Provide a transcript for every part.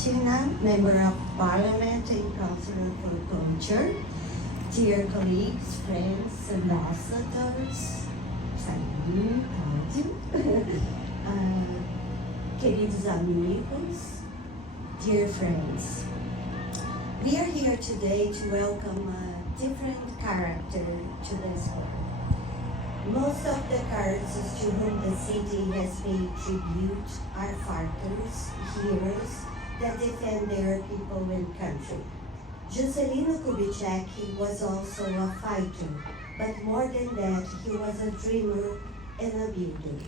Tina, Member of Parliament and Councillor for Culture, dear colleagues, friends, ambassadors, Salim, Cláudio, queridos amigos, dear friends. We are here today to welcome a different character to the square. Most of the characters to whom the city has paid tribute are fighters, heroes that defend their people and country. Juscelino Kubitschek was also a fighter, but more than that, he was a dreamer and a builder.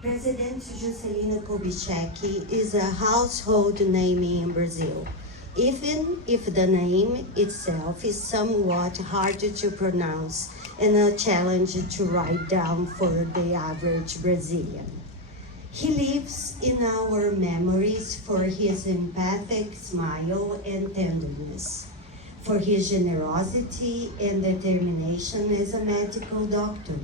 President Juscelino Kubitschek is a household name in Brazil, even if the name itself is somewhat hard to pronounce and a challenge to write down for the average Brazilian. He lives in our memories for his empathic smile and tenderness, for his generosity and determination as a medical doctor,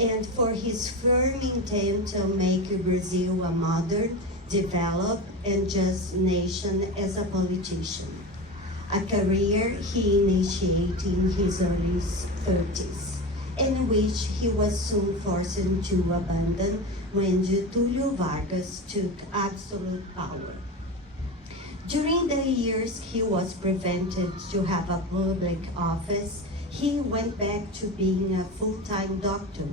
and for his firm intent to make Brazil a modern, developed, and just nation as a politician. A career he initiated in his early 30s, and which he was soon forced to abandon when Getúlio Vargas took absolute power. During the years he was prevented to have a public office, he went back to being a full-time doctor,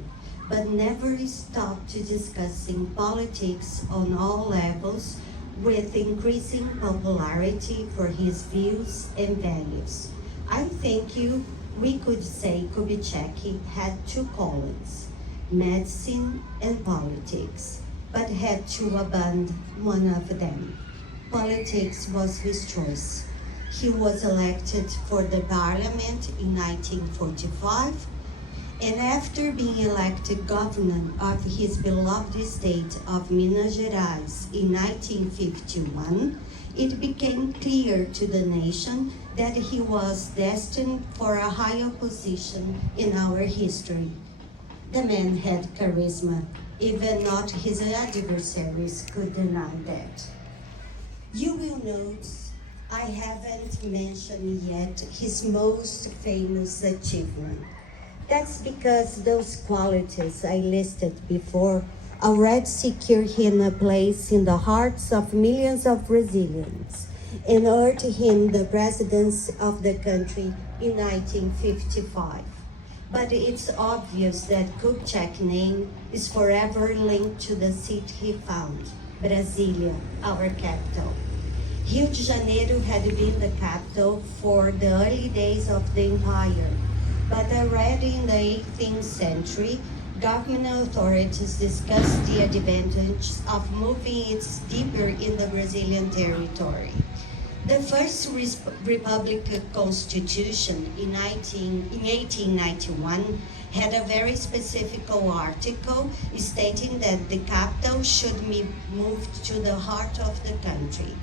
but never stopped discussing politics on all levels with increasing popularity for his views and values. I think we could say Kubitschek had two callings, medicine and politics, but had to abandon one of them. Politics was his choice. He was elected for the parliament in 1945, and after being elected governor of his beloved state of Minas Gerais in 1951, it became clear to the nation that he was destined for a higher position in our history. The man had charisma, even not his adversaries could deny that. You will note I haven't mentioned yet his most famous achievement. That's because those qualities I listed before already secured him a place in the hearts of millions of Brazilians and earned him the presidency of the country in 1955. But it's obvious that Kubitschek's name is forever linked to the city he found, Brasília, our capital. Rio de Janeiro had been the capital for the early days of the empire, but already in the 18th century, government authorities discussed the advantages of moving it deeper in the Brazilian territory. The first Republican Constitution in 1891 had a very specific article stating that the capital should be moved to the heart of the country.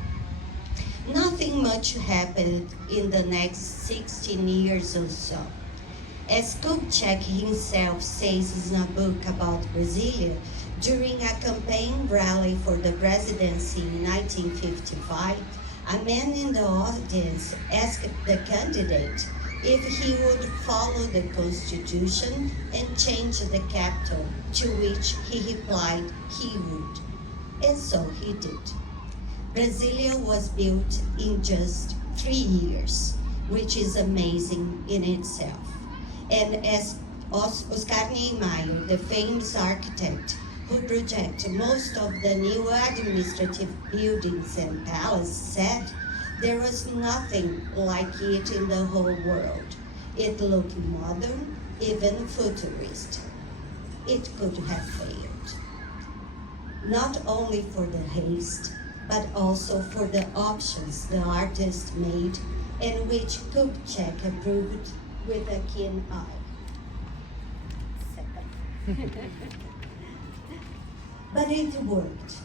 Nothing much happened in the next 16 years or so. As Kubitschek himself says in a book about Brasília, during a campaign rally for the presidency in 1955, a man in the audience asked the candidate if he would follow the Constitution and change the capital, to which he replied he would. And so he did. Brasília was built in just 3 years, which is amazing in itself. And as Oscar Niemeyer, the famous architect who projected most of the new administrative buildings and palaces, said, there was nothing like it in the whole world. It looked modern, even futurist. It could have failed. Not only for the haste, but also for the options the artist made and which Kubitschek approved with a keen eye. But it worked.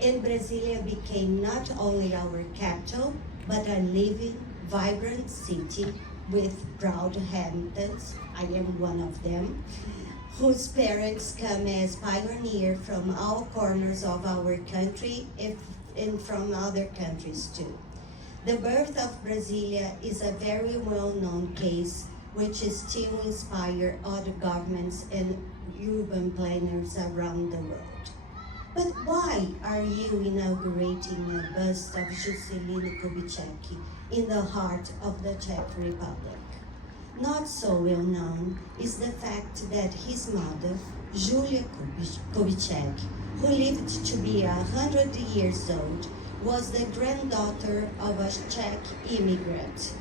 And Brasília became not only our capital, but a living, vibrant city with proud inhabitants, I am one of them, whose parents come as pioneers from all corners of our country and from other countries too. The birth of Brasilia is a very well-known case which still inspires other governments and urban planners around the world. But why are you inaugurating a bust of Juscelino Kubitschek in the heart of the Czech Republic? Not so well known is the fact that his mother, Julia Kubitschek, who lived to be 100 years old, was the granddaughter of a Czech immigrant,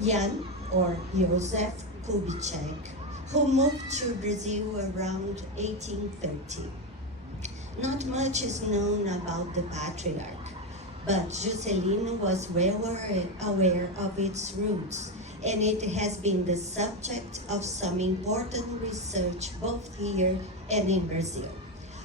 Jan or Józef Kubitschek, who moved to Brazil around 1830. Not much is known about the patriarch, but Juscelino was well aware of its roots, and it has been the subject of some important research both here and in Brazil.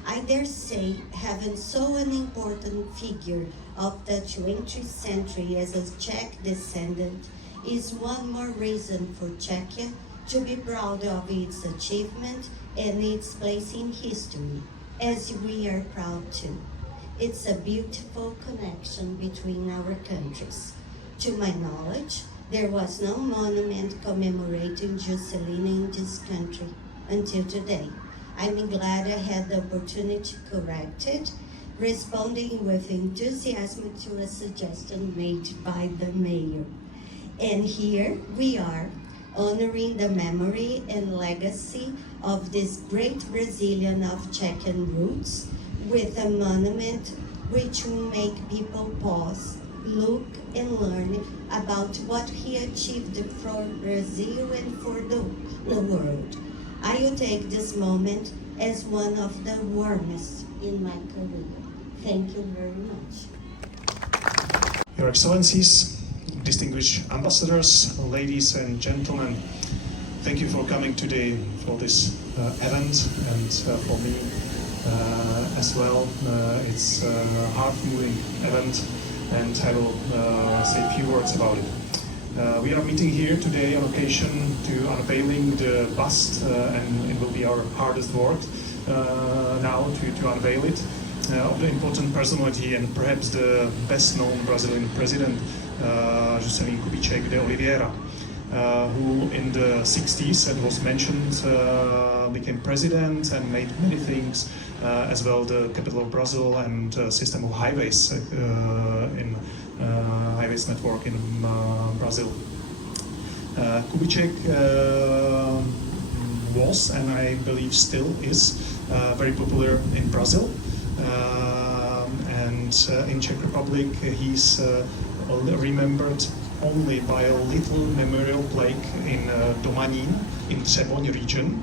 I dare say having so an important figure of the 20th century as a Czech descendant is one more reason for Czechia to be proud of its achievement and its place in history, as we are proud too. It's a beautiful connection between our countries. To my knowledge, there was no monument commemorating Juscelino in this country until today. I'm glad I had the opportunity to correct it, responding with enthusiasm to a suggestion made by the mayor. And here we are, honoring the memory and legacy of this great Brazilian of Czech roots with a monument which will make people pause, look and learn about what he achieved for Brazil and for the world. I will take this moment as one of the warmest in my career. Thank you very much. Your Excellencies, distinguished ambassadors, ladies and gentlemen, thank you for coming today for this event, and for me as well. It's a heart-moving event, and I will say a few words about it. We are meeting here today on occasion to unveiling the bust, and it will be our hardest work now to unveil it, of the important personality and perhaps the best-known Brazilian president, Juscelino Kubitschek de Oliveira, who in the 60s, as was mentioned, became president and made many things, as well the capital of Brazil and system of highways in highways network in Brazil. Kubitschek was, and I believe still is, very popular in Brazil, and in Czech Republic he's remembered only by a little memorial plaque in Domanín in Třeboň region,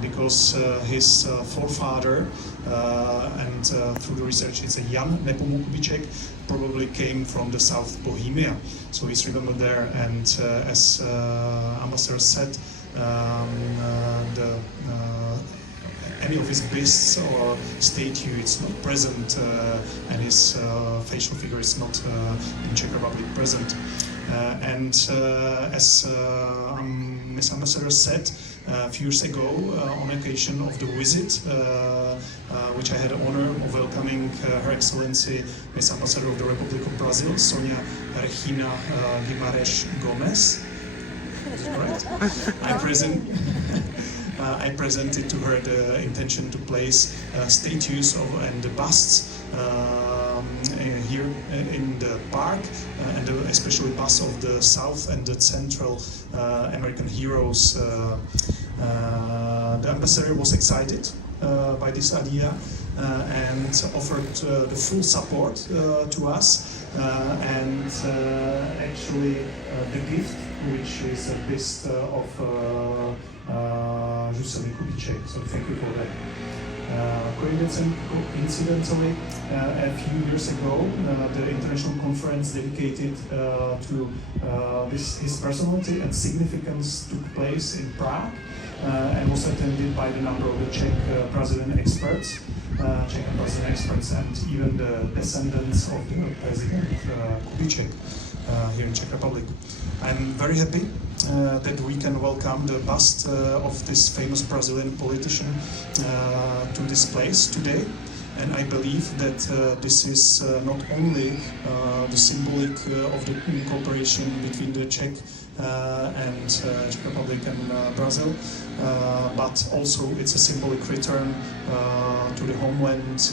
because his forefather, and through the research it's a Jan Nepomuk Kubitschek, probably came from the South Bohemia, so he's remembered there. And as Ambassador said, any of his busts or statue is not present, and his facial figure is not in Czech Republic present. And as Ms. Ambassador said a few years ago, on occasion of the visit, which I had the honor of welcoming Her Excellency Ms. Ambassador of the Republic of Brazil, Sonia Regina Guimarães Gomes. That's correct. I presented to her the intention to place statues and the busts here in the park, and especially busts of the South and the Central American heroes. The ambassador was excited by this idea and offered the full support to us, and actually the gift, which is a bust of Juscelino Kubitschek, so thank you for that. Coincidentally, a few years ago, the international conference dedicated to his personality and significance took place in Prague, and was attended by the number of the Czech Brazilian experts, Czech and Brazilian experts, and even the descendants of the President Kubitschek here in Czech Republic. I'm very happy that we can welcome the bust of this famous Brazilian politician to this place today. And I believe that this is not only the symbolic of the cooperation between the Czech and Czech Republic and Brazil, but also it's a symbolic return to the homeland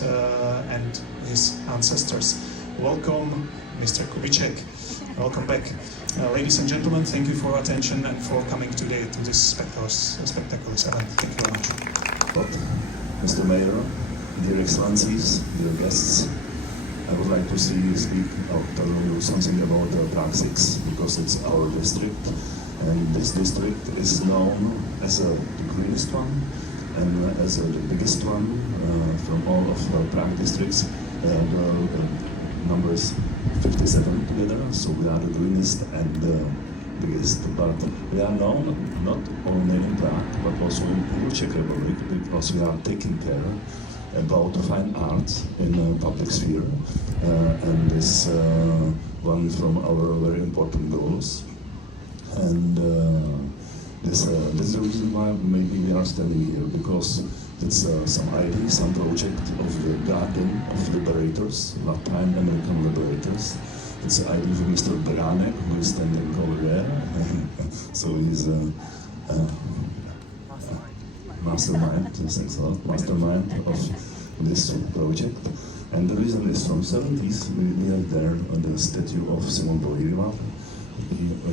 and his ancestors. Welcome, Mr. Kubíček. Welcome back. Ladies and gentlemen, thank you for your attention and for coming today to this spectacular event. Thank you very much. Mr. Mayor, dear Excellencies, dear guests, I would like to see you speak or tell you something about Prague 6, because it's our district, and this district is known as the greenest one and as the biggest one from all of Prague districts. The number is 57 together, so we are the greenest and the biggest. But we are known not only in Prague, but also in the Czech Republic, because we are taking care about fine arts in the public sphere, and this one from our very important goals. And this is the reason why maybe we are standing here, because it's some idea, some project of the Garden of Liberators, Latin American Liberators. It's an idea from Mr. Beránek, who is standing over there. So he's a mastermind, thanks a lot, mastermind of this project. And the reason is from 70s, we have there the statue of Simón Bolívar.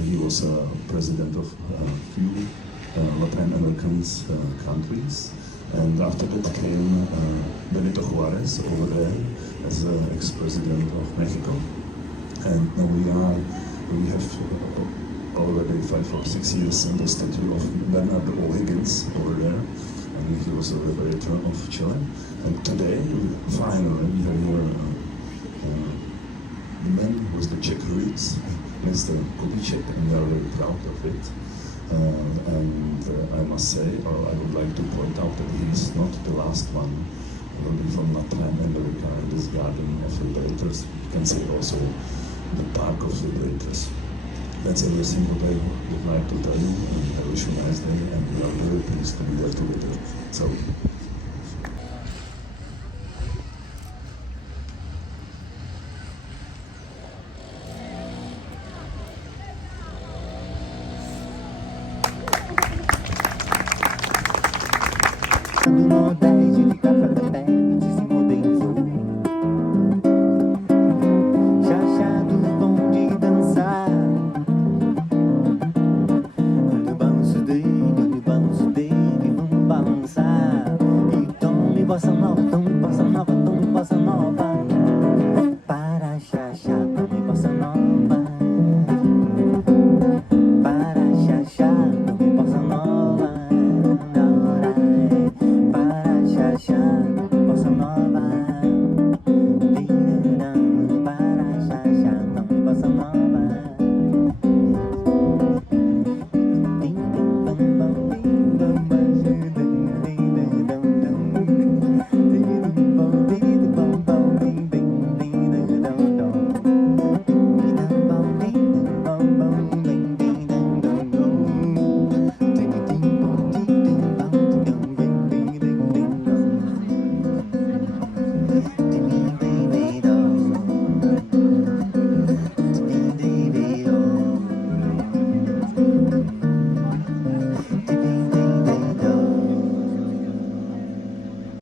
He was president of a few Latin American countries. And after that came Benito Juárez over there as ex-president of Mexico. And now we have already 5 or 6 years in the statue of Bernardo O'Higgins over there, and he was a liberator of Chile. And today, finally, we have here the man with the Czech roots, Mr. Kubíček, and we are very proud of it. And I must say, or I would like to point out that he is not the last one. He will be from Latin America in this Garden of Liberators. You can say also the Park of Liberators. That's everything what I would like to tell you, and I wish you a nice day, and we are very pleased to be there together. So.